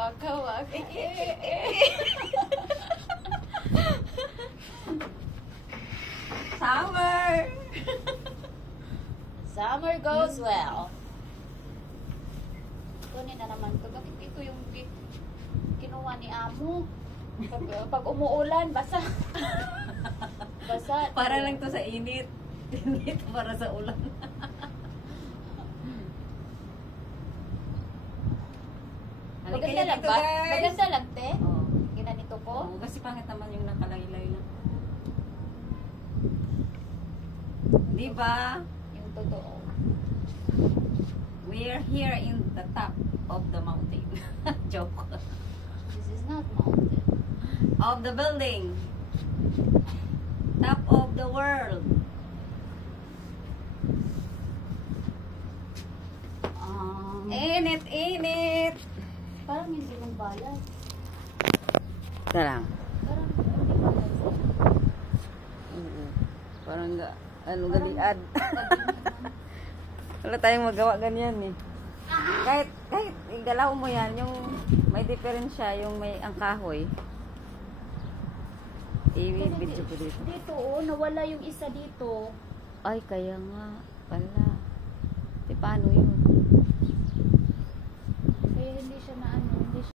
Waka waka. Summer! Summer goes well. Kunin na naman ko. Bakit ito yung kinuha ni Amo? Pag umuulan, basa. Basa. Para lang to sa init. Init para sa ulan. Halika Maganda lang dito, ba? guys. Maganda lang, te. Oo. Ginanito ko. Oo, kasi pangit naman yung nakalaylay lang. Di ba? Yung totoo. We're here in the top of the mountain. Joke. This is not mountain. Of the building. Top of the world. Init, init. Parang hindi mong bayad. Ito lang. Parang hindi bayad. Parang galiad. Wala tayong magawa ganyan eh. Kahit igalaw mo yan, yung may diferensya, yung may ang kahoy. I-video ko dito. Dito, oh, nawala yung isa dito. Ay, kaya nga pala. Di paano yun? Kaya hindi siya na ano, hindi siya